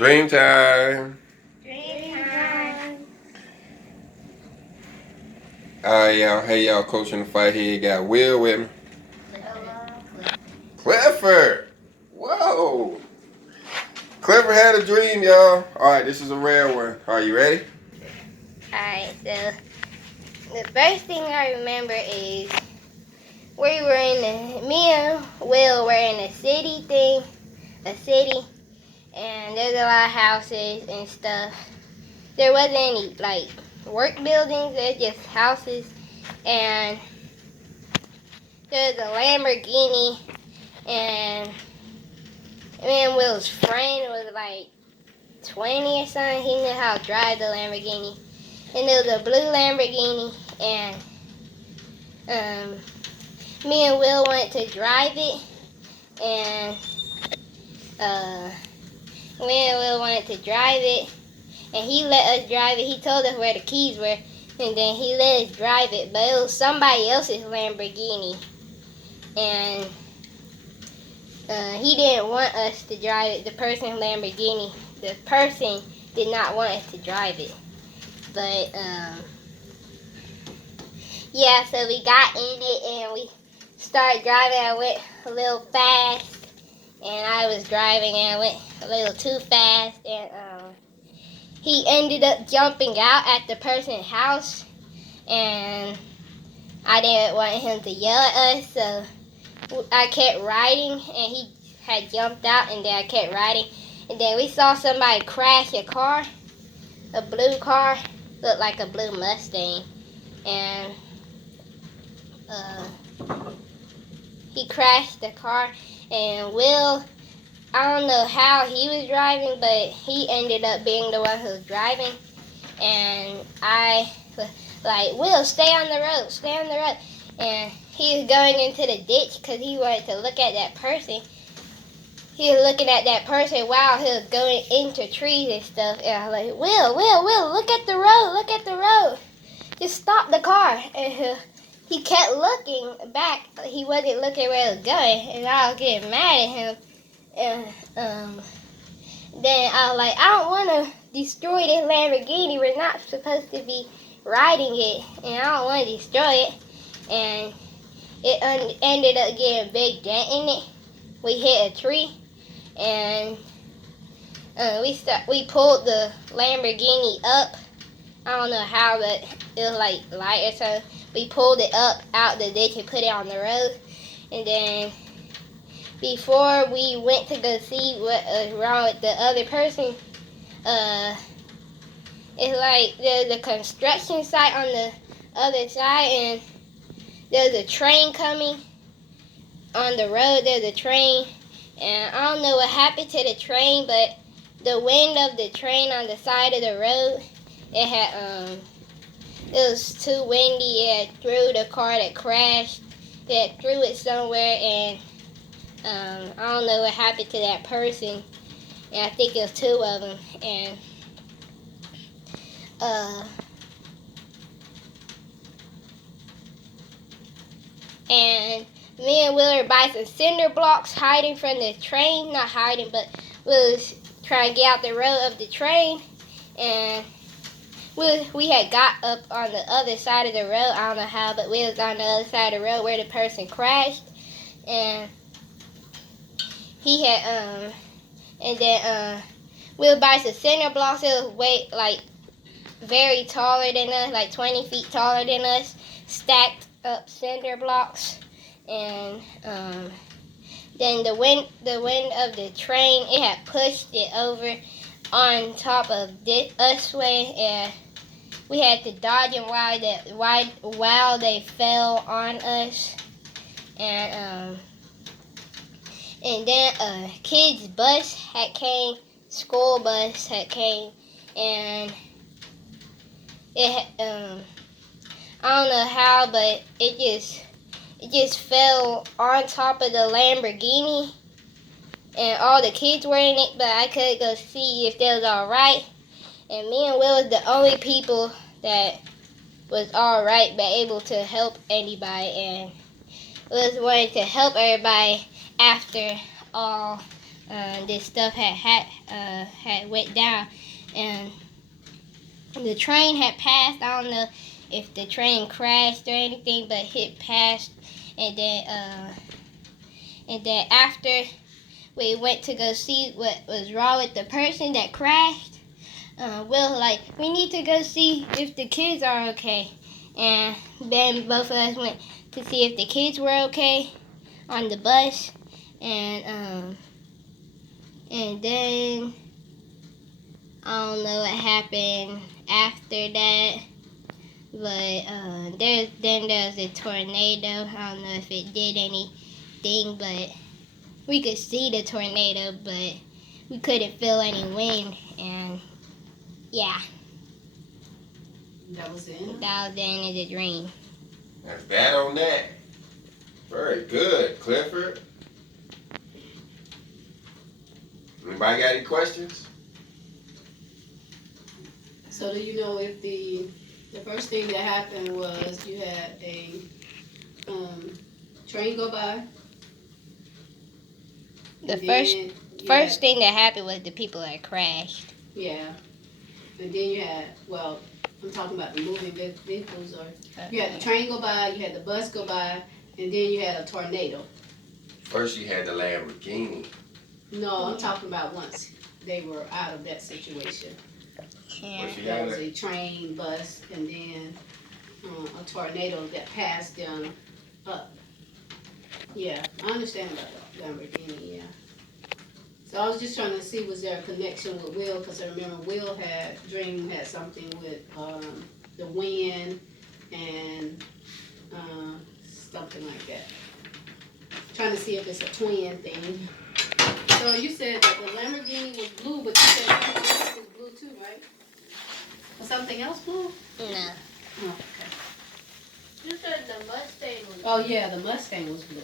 Dream time. Dream time. Alright, y'all. Hey, y'all. Coach in the fight here. Got Will with me. Clifford. Whoa. Clifford had a dream, y'all. Alright, this is a rare one. Are you ready? Alright, so the first thing I remember is me and Will were in a city, and there's a lot of houses and stuff. There wasn't any work buildings, there's just houses, and there's a Lamborghini, and me and Will's friend was like 20 or something. He knew how to drive the Lamborghini, and it was a blue Lamborghini, and me and Will went to drive it, and me and Will wanted to drive it, and he let us drive it. He told us where the keys were, and then he let us drive it, but it was somebody else's Lamborghini, and he didn't want us to drive it. The person did not want us to drive it, but yeah, so we got in it and we started driving. I went a little fast, and I was driving and I went a little too fast, and he ended up jumping out at the person's house, and I didn't want him to yell at us, so I kept riding, and he had jumped out, and then I kept riding, and then we saw somebody crash a car, a blue car, looked like a blue Mustang, and he crashed the car, and Will, I don't know how he was driving, but he ended up being the one who was driving, and I was like, Will, stay on the road, and he was going into the ditch because he wanted to look at that person. He was looking at that person while he was going into trees and stuff, and I was like, Will, look at the road, just stop the car, and he kept looking back. He wasn't looking where it was going, and I was getting mad at him. And then I was like, I don't want to destroy this Lamborghini. We're not supposed to be riding it, and I don't want to destroy it. And it ended up getting a big dent in it. We hit a tree, and we pulled the Lamborghini up. I don't know how, but it was like light or something. We pulled it up out the ditch and put it on the road, and then before we went to go see what was wrong with the other person, it's like there's a construction site on the other side, and there's a train coming on the road. There's a train, and I don't know what happened to the train, but the wind of the train on the side of the road, it was too windy. It had threw the car that crashed. It had threw it somewhere, and I don't know what happened to that person. And I think it was two of them. And me and Will were by some cinder blocks, hiding from the train. Not hiding, but we was trying to get out the road of the train, and we had got up on the other side of the road. I don't know how, but we was on the other side of the road where the person crashed, and he had and then we was by some cinder blocks. It was very taller than us, like 20 feet taller than us, stacked up cinder blocks, and then the wind of the train, it had pushed it over on top of us way, and we had to dodge them while they fell on us, and then a kid's bus had came, school bus had came, and it I don't know how, but it just fell on top of the Lamborghini, and all the kids were in it, but I couldn't go see if they was all right. And me and Will was the only people that was all right, but able to help anybody, and was wanting to help everybody after all this stuff had went down, and the train had passed. I don't know if the train crashed or anything, but it passed, and then after we went to go see what was wrong with the person that crashed, Will like, we need to go see if the kids are okay, and then both of us went to see if the kids were okay on the bus, and then I don't know what happened after that, but then there was a tornado. I don't know if it did anything, but we could see the tornado, but we couldn't feel any wind, and yeah, That was it. that was the end of the dream. That's that on that. Very good, Clifford. Anybody got any questions? So do you know if the first thing that happened was you had a train go by? The and first then you first had- thing that happened was the people that crashed. Yeah. And then you had, well, I'm talking about the moving vehicles, or you had the train go by, you had the bus go by, and then you had a tornado. First you had the Lamborghini. No, I'm talking about once they were out of that situation. Yeah. First you There had was a, a train, bus, and then a tornado that passed them up. Yeah, I understand about the Lamborghini, yeah. So I was just trying to see, was there a connection with Will, because I remember Will had something with the wind and something like that. Trying to see if it's a twin thing. So you said that the Lamborghini was blue, but you said something else was blue too, right? Was something else blue? No. Oh, okay. You said the Mustang was Oh yeah, the Mustang was blue.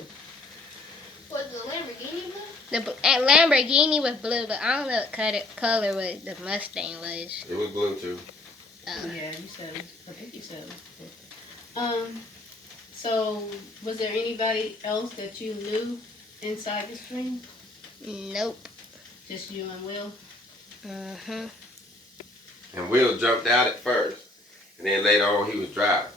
Was the Lamborghini blue? The Lamborghini was blue, but I don't know what color was the Mustang was. it was blue too. Yeah, you said, I think you said it was blue. So was there anybody else that you knew inside the stream? Nope. Just you and Will? Uh-huh. And Will jumped out at first. And then later on he was driving.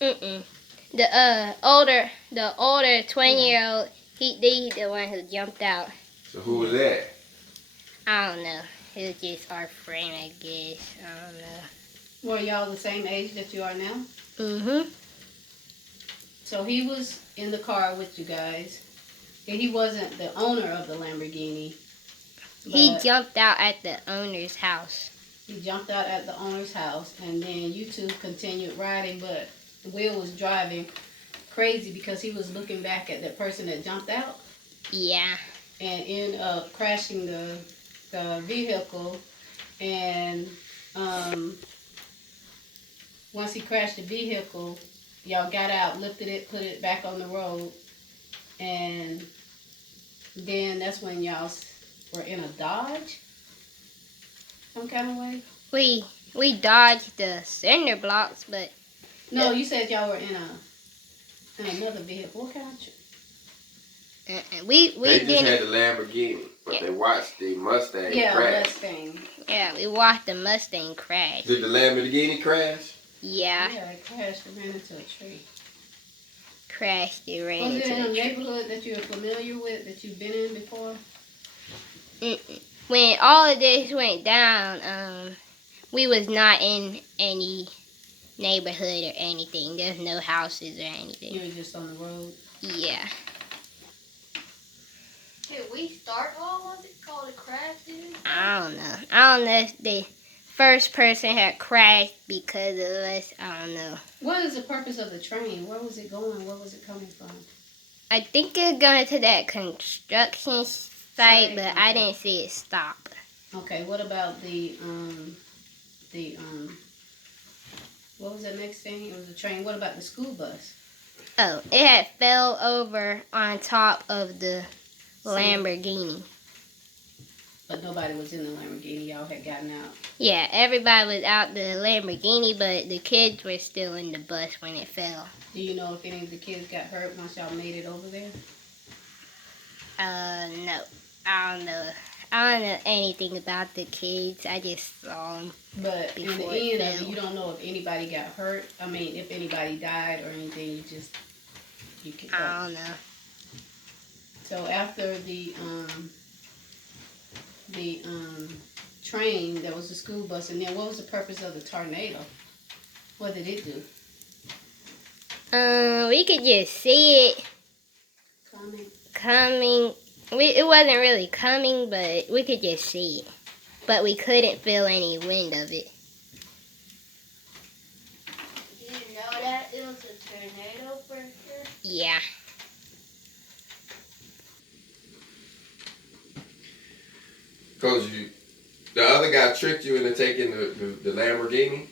The older 20-year-old, he the one who jumped out. So who was that? I don't know. He was just our friend, I guess. I don't know. Were y'all the same age that you are now? Mm-hmm. So he was in the car with you guys. And he wasn't the owner of the Lamborghini. He but jumped out at the owner's house. He jumped out at the owner's house, and then you two continued riding, but Will was driving crazy because he was looking back at that person that jumped out Yeah. and ended up crashing the vehicle. And once he crashed the vehicle, y'all got out, lifted it, put it back on the road, and then that's when y'all were in a Dodge, some kind of way. We dodged the cinder blocks, but No, you said y'all were in another vehicle. What kind of? we They just didn't. had the Lamborghini, but they watched the Mustang crash. Mustang. Yeah, we watched the Mustang crash. Did the Lamborghini crash? Yeah, Yeah, it crashed and ran into a tree. crashed and ran Was it into in a a tree. neighborhood that you're familiar with, that you've been in before? When all of this went down, we was not in any neighborhood or anything. There's no houses or anything. You were just on the road. Yeah. Did we start all of it called a crash, dude? I don't know. I don't know if the first person had crashed because of us. I don't know. What is the purpose of the train? Where was it going? Where was it coming from? I think it's going to that construction site, but I didn't see it stop. Okay, what about the what was the next thing? It was a train. What about the school bus? Oh, it had fell over on top of the Lamborghini. But nobody was in the Lamborghini. Y'all had gotten out. Yeah, everybody was out the Lamborghini, but the kids were still in the bus when it fell. Do you know if any of the kids got hurt once y'all made it over there? No. I don't know. I don't know anything about the kids. I just saw them. But in the Before end it of it, fell. you don't know if anybody got hurt. I mean, if anybody died or anything. You can. I don't know. So after the train, there was the school bus, and then what was the purpose of the tornado? What did it do? We could just see it coming. It wasn't really coming, but we could just see it. But we couldn't feel any wind of it. Did you know that it was a tornado for sure? Yeah. Because the other guy tricked you into taking the Lamborghini?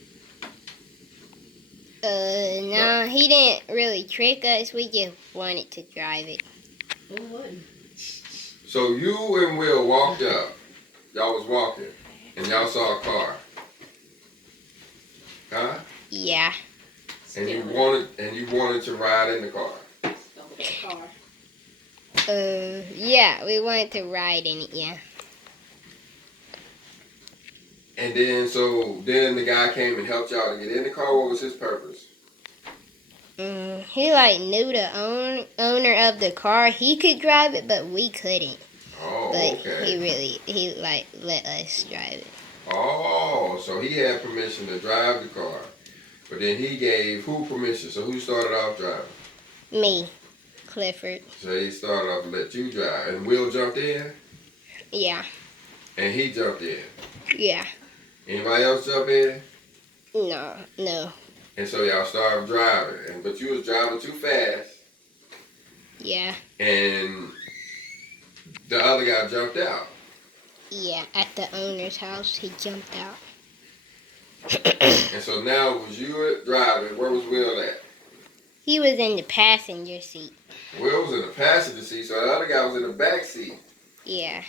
No, he didn't really trick us. We just wanted to drive it. Who wouldn't? So you and Will walked up. Y'all was walking. And y'all saw a car. Huh? Yeah. And you wanted to ride in the car. Yeah, we wanted to ride in it, yeah. And then the guy came and helped y'all to get in the car. What was his purpose? He knew the owner of the car. He could drive it, but we couldn't. Oh, But okay. he let us drive it. Oh, so he had permission to drive the car. But then he gave who permission? So who started off driving? Me, Clifford. So he started off to let you drive. And Will jumped in? Yeah. And he jumped in. Yeah. Anybody else jump in? No. And so y'all started driving. But you was driving too fast. Yeah. And the other guy jumped out. Yeah, at the owner's house, he jumped out. And so now was you driving. Where was Will at? He was in the passenger seat. Will was in the passenger seat, so the other guy was in the back seat. Yeah.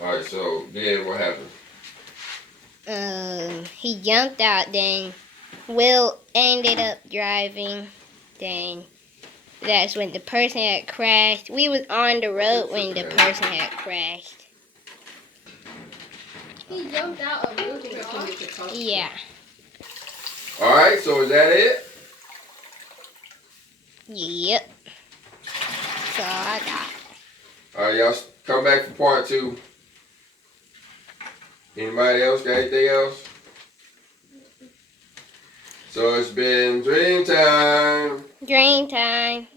All right, so then what happened? He jumped out, then Will ended up driving, then that's when the person had crashed. We was on the road when the person had crashed. He jumped out of moving car. Yeah. All right, so is that it? Yep. So I got. All right, y'all come back for part 2. Anybody else got anything else? So it's been dream time. Dream time.